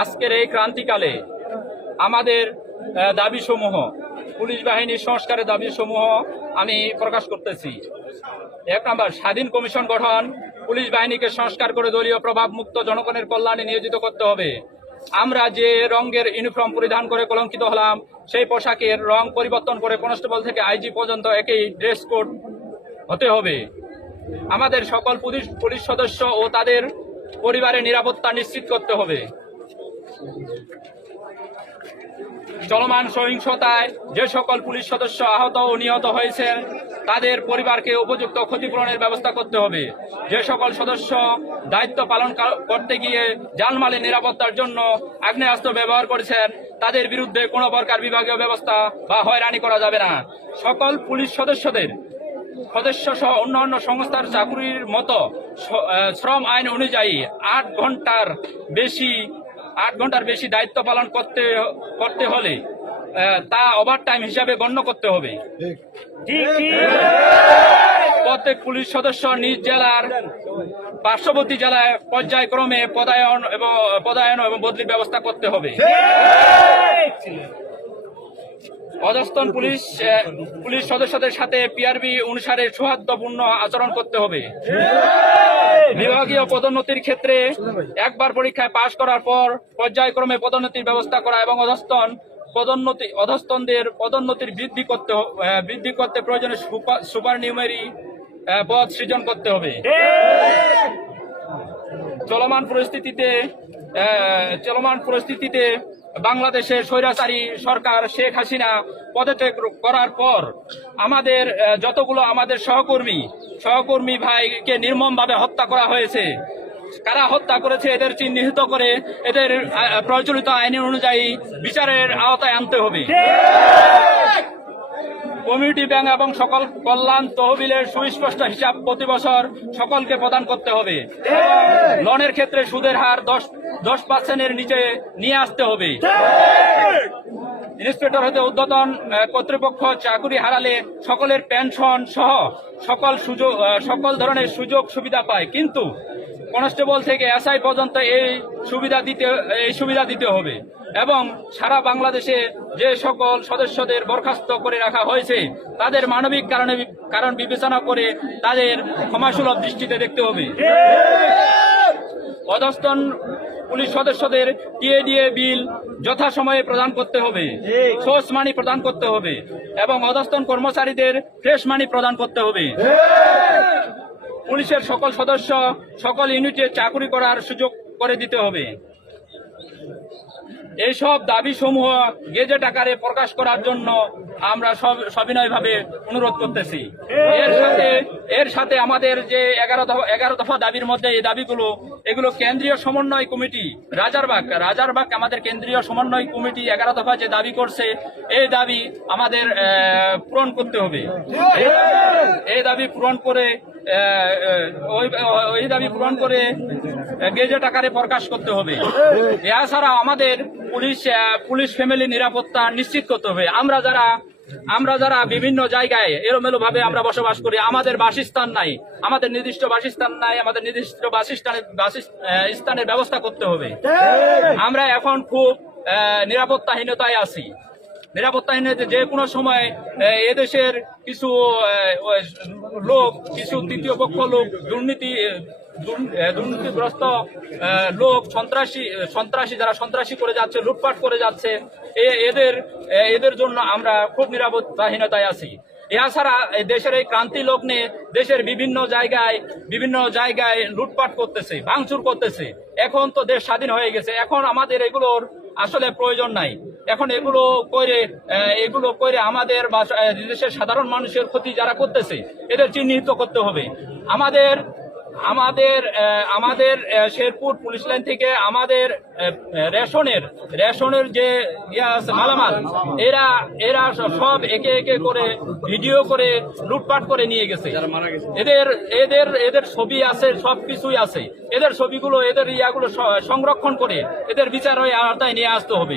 আজকের এই ক্রান্তিকালে আমাদের দাবিসমূহ, পুলিশ বাহিনীর সংস্কারের দাবিসমূহ আমি প্রকাশ করতেছি। এক নম্বর, স্বাধীন কমিশন গঠন, পুলিশ বাহিনীকে সংস্কার করে দলীয় প্রভাব মুক্ত জনগণের কল্যাণে নিয়োজিত করতে হবে। আমরা যে রঙের ইউনিফর্ম পরিধান করে কলঙ্কিত হলাম, সেই পোশাকের রং পরিবর্তন করে কনস্টেবল থেকে আইজি পর্যন্ত একই ড্রেস কোড হতে হবে। আমাদের সকল পুলিশ পুলিশ সদস্য ও তাদের পরিবারের নিরাপত্তা নিশ্চিত করতে হবে। চলমান সহিংসতায় যে সকল পুলিশ সদস্য আহত ও নিহত হয়েছেন তাদের পরিবারকে উপযুক্ত ক্ষতিপূরণের ব্যবস্থা করতে হবে। যে সকল সদস্য দায়িত্ব পালন করতে গিয়ে জানমালের নিরাপত্তার জন্য আগ্নেয়াস্ত্র ব্যবহার করেছেন, তাদের বিরুদ্ধে কোনো প্রকার বিভাগীয় ব্যবস্থা বা হয়রানি করা যাবে না। সকল পুলিশ সদস্যদের সদস্য সহ অন্যান্য সংস্থার চাকুরির মতো শ্রম আইন অনুযায়ী আট ঘণ্টার বেশি আট ঘণ্টার বেশি দায়িত্ব পালন করতে করতে হলে তা ওভার টাইম হিসাবে গণ্য করতে হবে। প্রত্যেক পুলিশ সদস্য নিজ জেলার পার্শ্ববর্তী জেলায় পর্যায়ক্রমে পদায়ন এবং পদায়ন এবং বদলির ব্যবস্থা করতে হবে। অধস্তন পুলিশ পুলিশ সদস্যদের সাথে পিআরবি অনুসারে সৌহার্দ্যপূর্ণ আচরণ করতে হবে। বিভাগীয় পদোন্নতির ক্ষেত্রে একবার পরীক্ষায় পাশ করার পর পর্যায়ক্রমে পদোন্নতির ব্যবস্থা করা এবং অধস্তন পদোন্নতি অধস্তনদের পদোন্নতির বৃদ্ধি করতে বৃদ্ধি করতে প্রয়োজনে সুপার নিউমেরি পদ সৃজন করতে হবে। চলমান পরিস্থিতিতে চলমান পরিস্থিতিতে বাংলাদেশের স্বৈরাচারী সরকার শেখ হাসিনা পদত্যাগ করার পর আমাদের যতগুলো আমাদের সহকর্মী সহকর্মী ভাইকে নির্মমভাবে হত্যা করা হয়েছে, কারা হত্যা করেছে এদের চিহ্নিত করে এদের প্রচলিত আইন অনুযায়ী বিচারের আওতায় আনতে হবে। কমিউনিটি ব্যাংক এবং সকল কল্যাণ তহবিলের সুস্পষ্ট হিসাব প্রতি বছর সকলকে প্রদান করতে হবে। লোনের ক্ষেত্রে সুদের হার দশ দশ পার্সেন্টের নিচে নিয়ে আসতে হবে। ইন্সপেক্টর হতে উদ্যতন কর্তৃপক্ষ চাকুরি হারালে সকলের পেনশন সহ সকল সুযোগ সকল ধরনের সুযোগ সুবিধা পায়। কিন্তু কনস্টেবল থেকে এসআই পর্যন্ত এই সুবিধা দিতে এই সুবিধা দিতে হবে। এবং সারা বাংলাদেশে যে সকল সদস্যদের বরখাস্ত করে রাখা হয়েছে তাদের মানবিক কারণে কারণ বিবেচনা করে তাদের ক্ষমাসুলভ দৃষ্টিতে দেখতে হবে। অধস্তন পুলিশ সদস্যদের টিএডিএ বিল যথাসময়ে প্রদান করতে হবে, সোর্স মানি প্রদান করতে হবে এবং অধস্তন কর্মচারীদের ফ্রেশ মানি প্রদান করতে হবে। পুলিশের সকল সদস্য সকল ইউনিটে চাকুরি করার সুযোগ করে দিতে হবে। এইসব দাবি সমূহ গেজেট আকারে প্রকাশ করার জন্য আমরা সব সবিনয়ভাবে অনুরোধ করতেছি। এর সাথে এর সাথে আমাদের যে এগারো এগারো দফা দাবির মধ্যে এই দাবিগুলো, এগুলো কেন্দ্রীয় সমন্বয় কমিটি, রাজারবাগ রাজারবাগ আমাদের কেন্দ্রীয় সমন্বয় কমিটি এগারো দফা যে দাবি করছে, এই দাবি আমাদের পূরণ করতে হবে। এই দাবি পূরণ করে ওই দাবি পূরণ করে গেজেট আকারে প্রকাশ করতে হবে। এছাড়া আমাদের পুলিশ পুলিশ ফ্যামিলি নিরাপত্তা নিশ্চিত করতে হবে। আমরা যারা আমরা যারা বিভিন্ন জায়গায় এলোমেলো ভাবে আমরা বসবাস করি, আমাদের বাসস্থান নাই। আমাদের নির্দিষ্ট বাসস্থান নাই, আমাদের নির্দিষ্ট বাসস্থানের, বাসিস- স্থানের ব্যবস্থা করতে হবে। আমরা এখন খুব নিরাপত্তাহীনতায় আছি। নিরাপত্তাহীনতা যে কোনো সময় এদেশের কিছু লোক, কিছু তৃতীয় পক্ষ লোক, দুর্নীতি দুর্নীতিগ্রস্ত লোক, সন্ত্রাসী সন্ত্রাসী, যারা সন্ত্রাসী করে যাচ্ছে, লুটপাট করে যাচ্ছে এদের এদের জন্য আমরা খুব নিরাপত্তাহীনতায় আছি। এছাড়া দেশের এই ক্রান্তি লগ্নে দেশের বিভিন্ন জায়গায় বিভিন্ন জায়গায় লুটপাট করতেছে, ভাঙচুর করতেছে। এখন তো দেশ স্বাধীন হয়ে গেছে। এখন আমাদের এগুলোর আসলে প্রয়োজন নাই। এখন এগুলো করে এগুলো করে আমাদের বা দেশের সাধারণ মানুষের ক্ষতি যারা করতেছে, এদের চিহ্নিত করতে হবে। আমাদের আমাদের আহ, আমাদের আহ, শেরপুর পুলিশ লাইন থেকে আমাদের রেশনের রেশনের যে ইয়া আছে মালামাল এরা এরা সব একে একে করে ভিডিও করে লুটপাট করে নিয়ে গেছে। এদের এদের এদের ছবি আছে সব কিছুই আছে। এদের ছবিগুলো এদের ইয়াগুলো সংরক্ষণ করে এদের বিচার হয়ে আওতায় নিয়ে আসতে হবে।